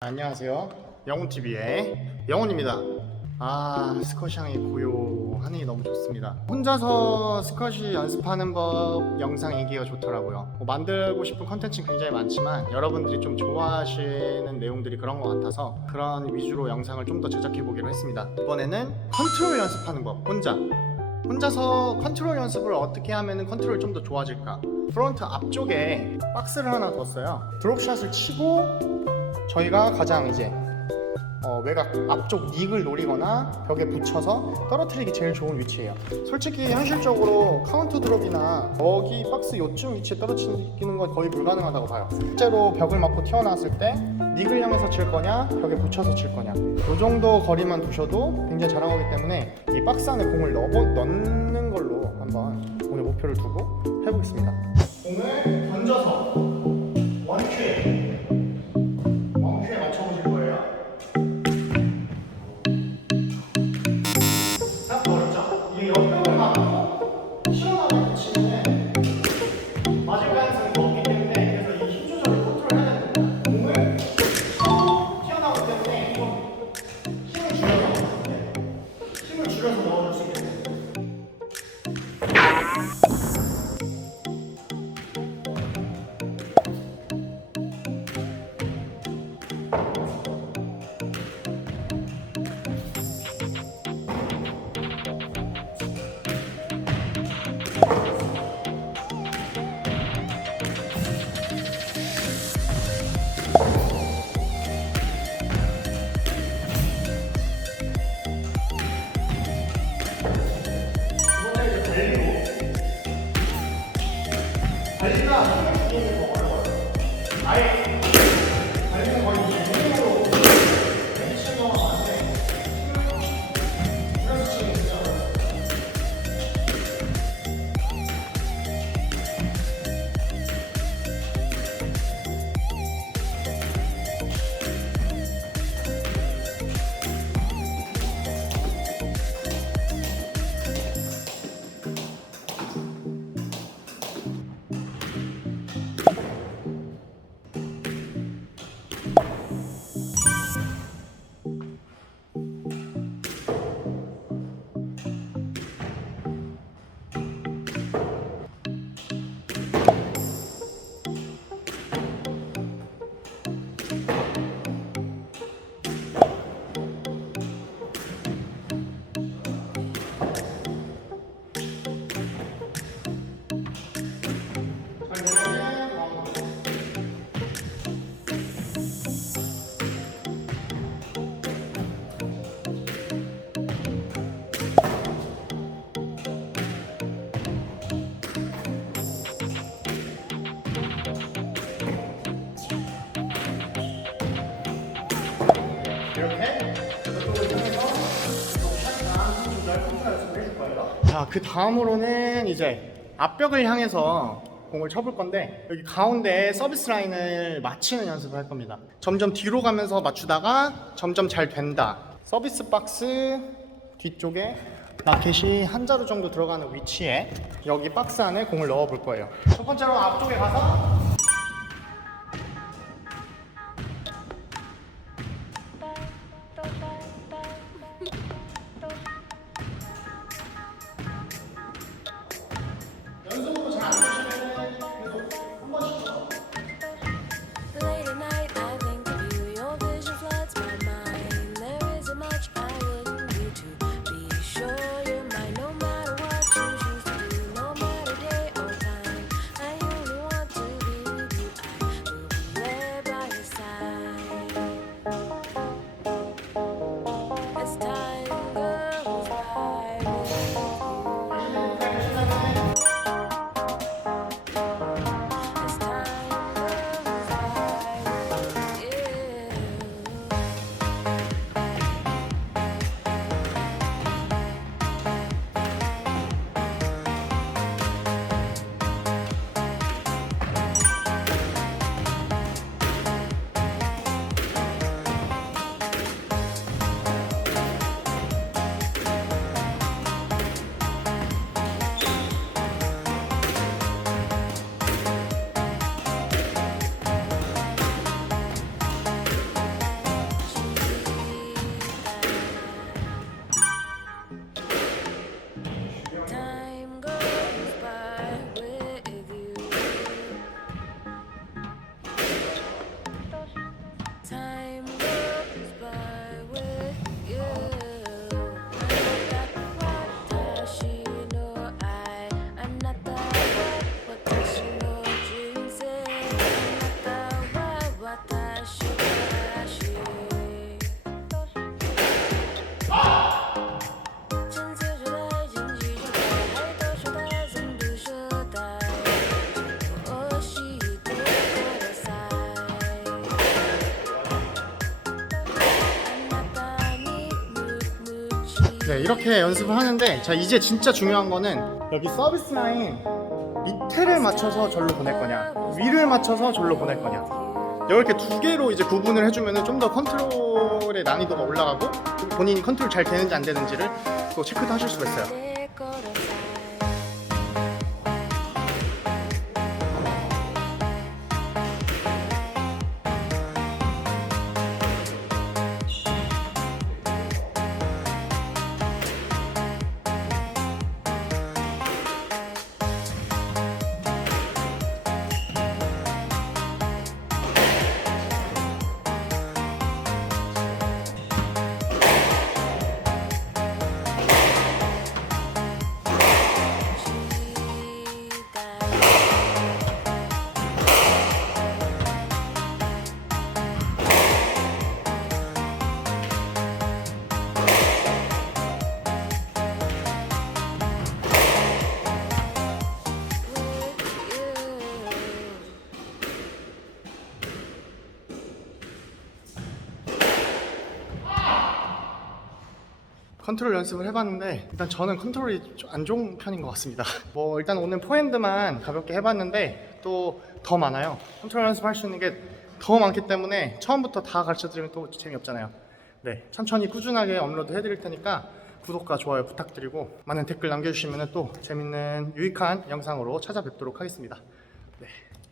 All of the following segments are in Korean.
안녕하세요. 영훈TV의 영훈입니다 아 스쿼시향이 고요하니 너무 좋습니다. 혼자서 스쿼시 연습하는 법 영상 인기가 좋더라고요. 뭐 만들고 싶은 컨텐츠는 굉장히 많지만 여러분들이 좀 좋아하시는 내용들이 그런 것 같아서 그런 위주로 영상을 좀 더 제작해 보기로 했습니다. 이번에는 컨트롤 연습하는 법 혼자. 혼자서 컨트롤 연습을 어떻게 하면 컨트롤이 좀더 좋아질까? 프론트 앞쪽에 박스를 하나 뒀어요. 드롭샷을 치고 저희가 가장 이제 어, 외곽 앞쪽 닉을 노리거나 벽에 붙여서 떨어뜨리기 제일 좋은 위치예요. 솔직히 현실적으로 카운트 드롭이나 여기 박스 요쯤 위치에 떨어뜨리는 건 거의 불가능하다고 봐요. 실제로 벽을 맞고 튀어나왔을 때 닉을 향해서 칠 거냐, 벽에 붙여서 칠 거냐. 이 정도 거리만 두셔도 굉장히 잘하기 때문에 이 박스 안에 공을 넣어, 넣는 걸로 한번 오늘 목표를 두고 해보겠습니다. 어려워요. 아예 자, 그 다음으로는 이제 앞벽을 향해서 공을 쳐볼 건데 여기 가운데 서비스 라인을 맞추는 연습을 할 겁니다. 점점 뒤로 가면서 맞추다가 점점 잘 된다. 서비스 박스 뒤쪽에 마켓이 한 자루 정도 들어가는 위치에 여기 박스 안에 공을 넣어 볼 거예요. 첫 번째로 앞쪽에 가서 네, 이렇게 연습을 하는데 자 이제 진짜 중요한 거는 여기 서비스 라인 밑에를 맞춰서 절로 보낼 거냐 위를 맞춰서 절로 보낼 거냐. 이렇게 두 개로 이제 구분을 해주면 좀 더 컨트롤의 난이도가 올라가고 본인이 컨트롤 잘 되는지 안 되는지를 또 체크도 하실 수가 있어요 컨트롤 연습을 해봤는데 일단 저는 컨트롤이 좀 안 좋은 편인 것 같습니다. 뭐 일단 오늘 포핸드만 가볍게 해봤는데 또 더 많아요. 컨트롤 연습할 수 있는 게 더 많기 때문에 처음부터 다 가르쳐드리면 또 재미없잖아요. 네, 천천히 꾸준하게 업로드 해드릴 테니까 구독과 좋아요 부탁드리고 많은 댓글 남겨주시면 또 재밌는 유익한 영상으로 찾아뵙도록 하겠습니다. 네,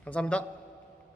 감사합니다.